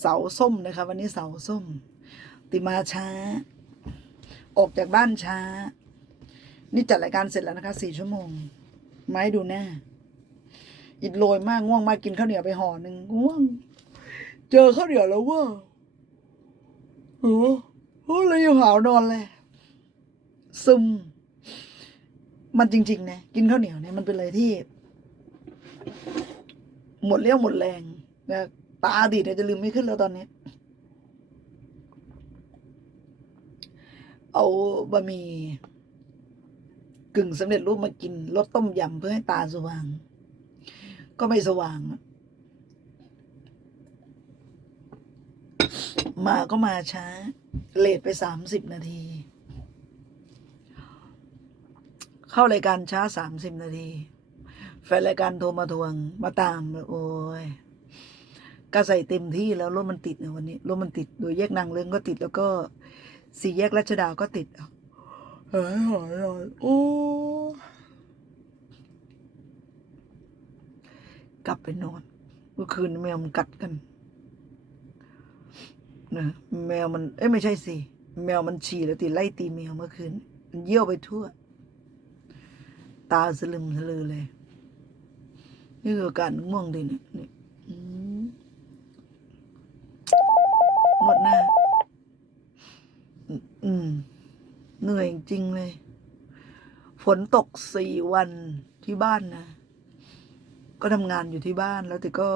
เสาส้มนะคะ วันนี้เสาส้ม ติมาช้า ออกจากบ้านช้า นี่จัดรายการเสร็จแล้วนะคะสี่ชั่วโมง ไม้ดูหน้าอิดโรยมากง่วงมากกินข้าวเหนียวไปห่อหนึ่งง่วง เจอข้าวเหนียวแล้วว่าโอ้โหเลยอยังหาวนอนเลยซึมมันจริง ๆ นะ กินข้าวเหนียวเนี่ยมันเป็นอะไรที่ หมดเรี่ยวหมดแรงนะตาอดีตเนี่ยจะลืมไม่ขึ้นแล้วตอนนี้ เอาบะหมี่กึ่งสำเร็จรูปมากินรสต้มยำเพื่อให้ตาสว่าง ก็ไม่สว่าง มาก็มาช้า เลทไปสามสิบนาที เข้ารายการช้าสามสิบนาที แฟนรายการโทรมาทวง มาตามเลยโอ้ยก็ใส่เต็มที่แล้วรถมันติดเนี่ยวันนี้รถมันติด โดยแยกนางเลิงก็ติดแล้วก็สี่แยกรัชดาก็ติดอะหายหายหายโอ้กลับไปนอนเมื่อคืนแมวมันกัดกันนะแมวมัน เอ้ยไม่ใช่สิ แมวมันฉี่แล้วติไล่ตีแมวเมื่อคืน มันเยี่ยวไปทั่ว ตาสลึมสลือเลย นี่คืออาการง่วงดิเนี่ยนี่อืมนวดหน้าอืมอืม เหนื่อยจริงๆเลย ฝนตกสี่วันที่บ้านนะ ก็ทำงานอยู่ที่บ้านแล้วแต่ก็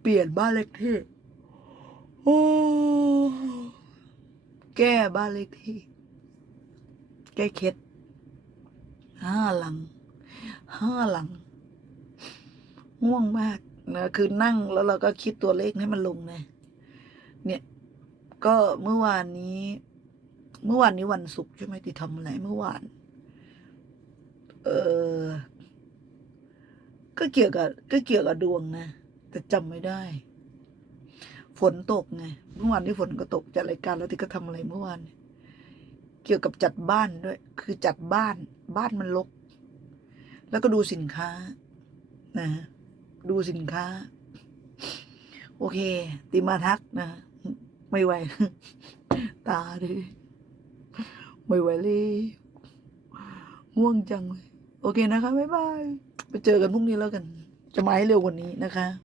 เปลี่ยนบ้านเลขที่ โอ้ แก้บ้านเลขที่ แก้เคล็ดห้าหลัง ห้าหลัง ง่วงมากนะคือนั่งแล้วเราก็คิดตัวเลขให้มันลงนะ เนี่ย ก็เมื่อวานนี้ เมื่อวานนี้วันศุกร์ใช่ไหมที่ทำอะไรเมื่อวาน เออก็เกี่ยวกับ ก็เกี่ยวกับดวงนะ แต่จำไม่ได้ ฝนตกไงเมื่อวานนี้ฝนก็ตกจัดรายการแล้วที่ก็ทำอะไรเมื่อวานเนี่ยเกี่ยวกับจัดบ้านด้วย คือจัดบ้าน บ้านมันรก แล้วก็ดูสินค้า นะ ดูสินค้า โอเค ติมาทักนะ ไม่ไหว ตาดิไม่ไหวเลยง่วงจังเลย โอเคนะคะ บ๊ายบาย ไปเจอกันพรุ่งนี้แล้วกัน จะมาให้เร็วกว่านี้นะคะ